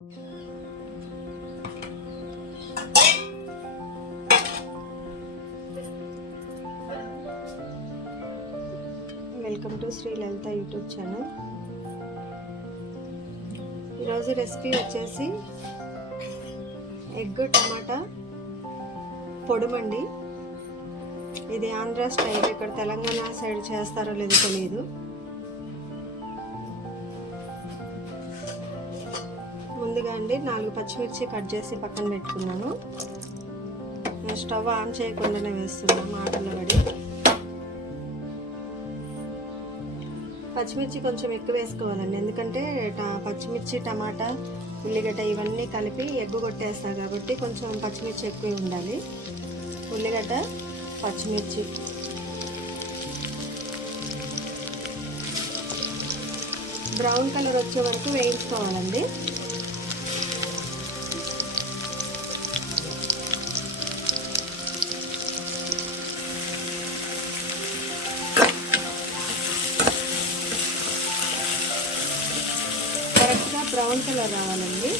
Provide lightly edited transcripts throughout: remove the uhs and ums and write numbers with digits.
Welcome to Shri Lalitha YouTube channel. ఈరోజు recipe వచ్చేసి egg tomato పొడుమండి. ఇది ఆంధ్ర స్టైల్, ఇక్కడ తెలంగాణ సైడ్ చేస్తారో లేదో తెలియదు. ముందుగా అండి 4 పచ్చిమిర్చి కట్ చేసి పక్కన పెట్టుకున్నాను. నేను స్టవ్ ఆన్ చేయకుండానే వేస్తున్నాను మాటల్లో పడి. పచ్చిమిర్చి కొంచెం ఎక్కువ వేసుకోవాలండి, ఎందుకంటే పచ్చిమిర్చి టమాటా ఉల్లిగడ్డ ఇవన్నీ కలిపి ఎగ్గు కొట్టేస్తా కాబట్టి కొంచెం పచ్చిమిర్చి ఎక్కువ ఉండాలి. ఉల్లిగడ్డ పచ్చిమిర్చి బ్రౌన్ కలర్ వచ్చే వరకు వేయించుకోవాలండి. కరెక్ట్గా బ్రౌన్ కలర్ రావాలండి.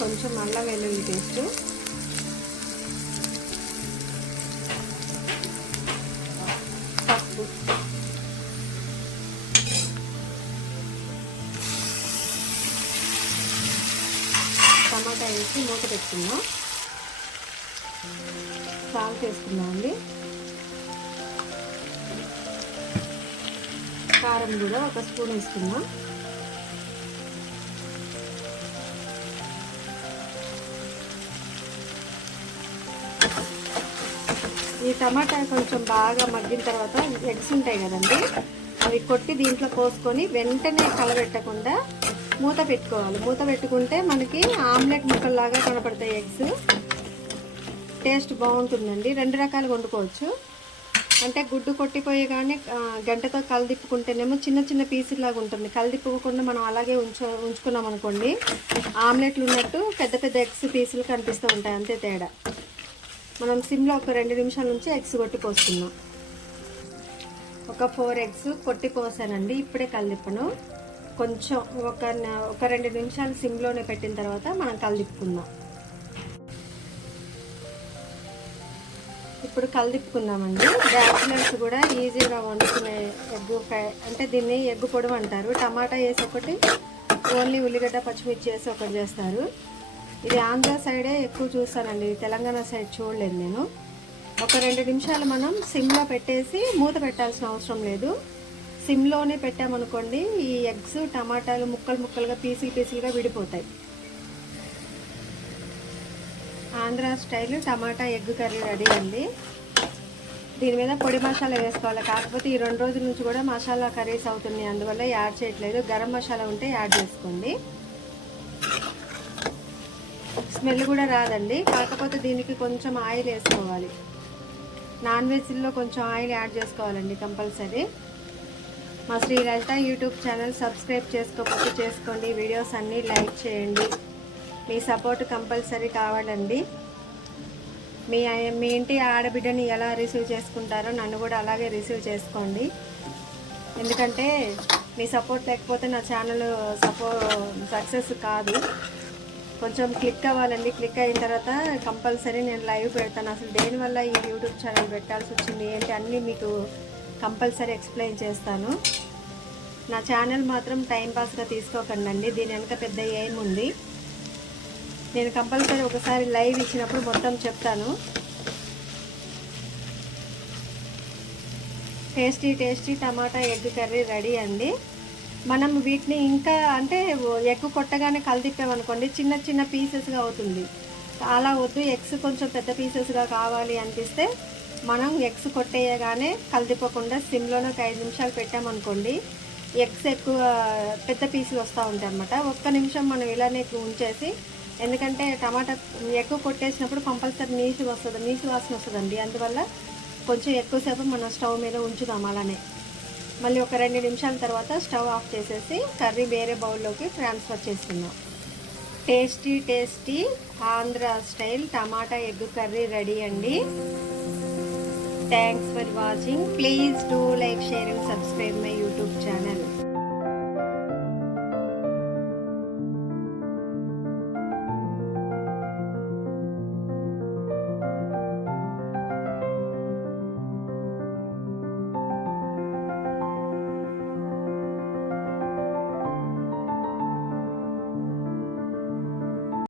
కొంచెం అల్లం వెల్లుల్లి పేస్ట్, పసుపు, టమాటా వేసి మూత పెట్టుకుందాం. సాల్ట్ వేసుకుందాం అండి. కారం కూడా 1 స్పూన్ వేసుకుందాం. ఈ టమాటా కొంచెం బాగా మగ్గిన తర్వాత ఎగ్స్ ఉంటాయి కదండి, అవి కొట్టి దీంట్లో పోసుకొని వెంటనే కలబెట్టకుండా మూత పెట్టుకోవాలి. మూత పెట్టుకుంటే మనకి ఆమ్లెట్ ముక్కల్లాగా కనపడతాయి ఎగ్స్. టేస్ట్ బాగుంటుందండి. 2 రకాలుగా వండుకోవచ్చు. అంటే గుడ్డు కొట్టిపోయి కానీ గంటతో కలిదిప్పుకుంటేనేమో చిన్న చిన్న పీసులాగా ఉంటుంది. కలిదిప్పుకోకుండా మనం అలాగే ఉంచుకున్నాం అనుకోండి, ఆమ్లెట్లు ఉన్నట్టు పెద్ద పెద్ద ఎగ్స్ పీసులు కనిపిస్తూ ఉంటాయి, అంతే తేడా. మనం సిమ్లో ఒక 2 నిమిషాల నుంచి ఎగ్స్ కొట్టి పోస్తున్నాం. ఒక 4 ఎగ్స్ కొట్టి పోసానండి. ఇప్పుడే కలిదిప్పను. కొంచెం ఒక 2 నిమిషాలు సిమ్లోనే పెట్టిన తర్వాత మనం కలిదిప్పుకుందాం. ఇప్పుడు కలిదిప్పుకుందామండి. బ్యాచిలర్స్ కూడా ఈజీగా వండుకునే ఎగ్ ఫ్రై, అంటే దీన్ని ఎగ్ పొడవు అంటారు. టమాటా వేసి ఒకటి, ఓన్లీ ఉల్లిగడ్డ పచ్చిమిర్చి వేసి ఒకటి చేస్తారు. ఇది ఆంధ్ర సైడే ఎక్కువ చూస్తానండి, తెలంగాణ సైడ్ చూడలేదు నేను. ఒక 2 నిమిషాలు మనం సిమ్లో పెట్టేసి మూత పెట్టాల్సిన అవసరం లేదు. సిమ్లోనే పెట్టామనుకోండి, ఈ ఎగ్స్ టమాటాలు ముక్కలుగా పీసులుగా విడిపోతాయి. Andhra style tomato egg curry ready అండి. దీని మీద పొడి మసాలా వేసుకోవాలి. కాకపోతే ఈ 2 రోజుల నుంచి కూడా మసాలా కర్రీస్ అవుతున్నాయి, అందువల్ల యాడ్ చేయట్లేదు. గరం మసాలా ఉంటే యాడ్ చేసుకోండి. స్మెల్ కూడా రాదండి. కాకపోతే దీనికి కొంచెం ఆయిల్ వేసుకోవాలి. నాన్ వెజ్లో కొంచెం ఆయిల్ యాడ్ చేసుకోవాలండి కంపల్సరీ. మా Shri Lalitha YouTube channel subscribe చేసుకోకపోతే చేసుకోండి. వీడియోస్ అన్నీ లైక్ చేయండి. మీ సపోర్ట్ కంపల్సరీ కావాలండి. మీ ఇంటి ఆడబిడ్డని ఎలా రిసీవ్ చేసుకుంటారో నన్ను కూడా అలాగే రిసీవ్ చేసుకోండి. ఎందుకంటే మీ సపోర్ట్ లేకపోతే నా ఛానల్ సక్సెస్ కాదు. కొంచెం క్లిక్ అవ్వాలండి. క్లిక్ అయిన తర్వాత కంపల్సరీ నేను లైవ్ పెడతాను. అసలు దేనివల్ల ఈ యూట్యూబ్ ఛానల్ పెట్టాల్సి వచ్చింది ఏంటి అన్నీ మీకు కంపల్సరీ ఎక్స్ప్లెయిన్ చేస్తాను. నా ఛానల్ మాత్రం టైంపాస్గా తీసుకోకండి. దీని వెనక పెద్ద ఎయిమ్ ఉంది. నేను కంపల్సరీ ఒకసారి లైవ్ ఇచ్చినప్పుడు మొత్తం చెప్తాను. టేస్టీ టమాటా ఎగ్ కర్రీ రెడీ అండి. మనం వీటిని ఇంకా అంటే ఎగ్ కొట్టగానే కలిదిప్పామనుకోండి, చిన్న పీసెస్గా అవుతుంది. అలా వద్దు, ఎగ్స్ కొంచెం పెద్ద పీసెస్గా కావాలి అనిపిస్తే మనం ఎగ్స్ కొట్టేయగానే కలిదిప్పకుండా సిమ్లోనే ఒక 5 నిమిషాలు పెట్టామనుకోండి, ఎగ్స్ ఎక్కువ పెద్ద పీసులు వస్తూ ఉంటాయి అన్నమాట. 1 నిమిషం మనం ఇలానే ఉంచేసి, ఎందుకంటే టమాటా ఎగ్ కొట్టేసినప్పుడు కంపల్సరీ నీసు వాసన వస్తుందండి. అందువల్ల కొంచెం ఎక్కువసేపు మనం స్టవ్ మీద ఉంచుదాం అలానే. మళ్ళీ ఒక 2 నిమిషాల తర్వాత స్టవ్ ఆఫ్ చేసేసి కర్రీ వేరే బౌల్లోకి ట్రాన్స్ఫర్ చేసుకుందాం. Tasty tasty Andhra style tomato egg curry ready అండి. Thanks for watching. Please do like, share and subscribe my YouTube channel.